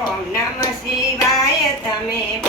ઓમ નમ શિવાય. તમે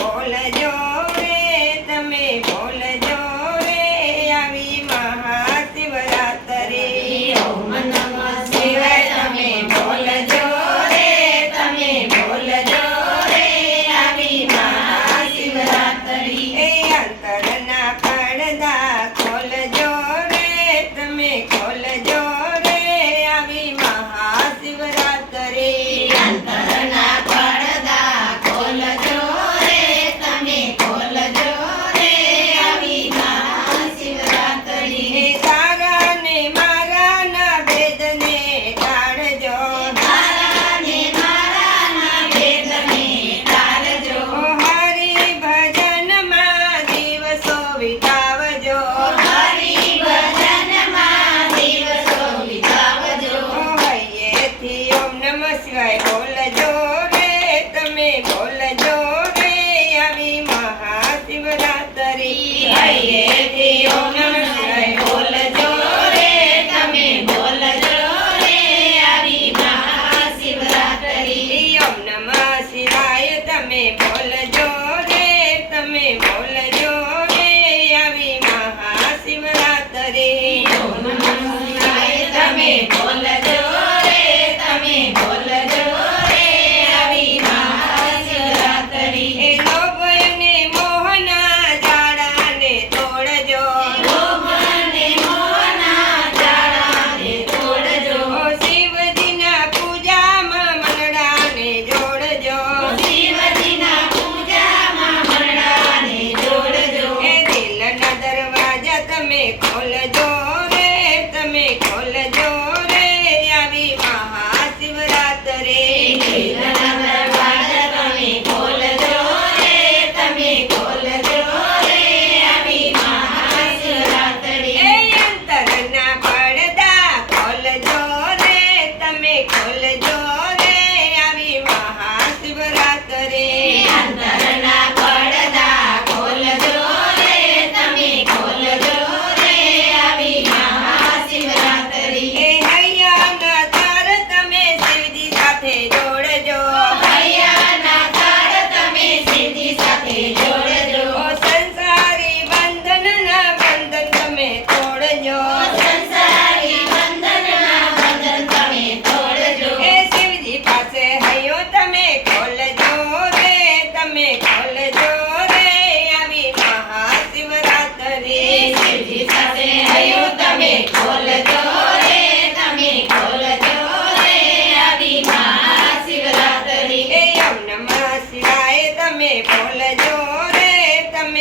મહાશિવરાત્રી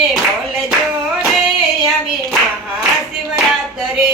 આવે બોલજો રે આવી મહાશિવરાત્રે?